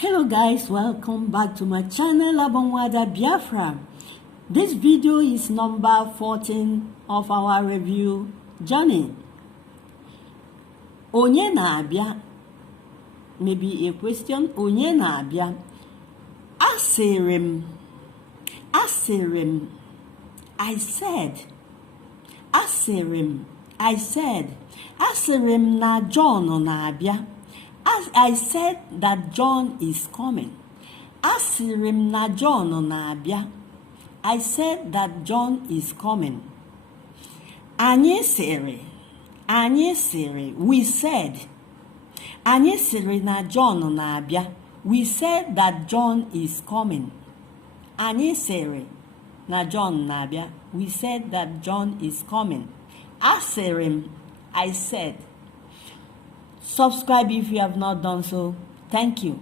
Hello guys, welcome back to my channel Abonwada Biafra. This video is number 14 of our review journey. Onye na-abịa? Maybe a question. Onye na-abịa? Asịrị m. I said. Asịrị m na John na-abịa. I said that John is coming. Asịrị m na John na-abịa. I said that John is coming. Anyị sịrị, we said. Anyị sịrị na John na-abịa. We said that John is coming. Anyị sịrị na John na-abịa. We said that John is coming. Asịrị m, I said. Subscribe if you have not done so. Thank you.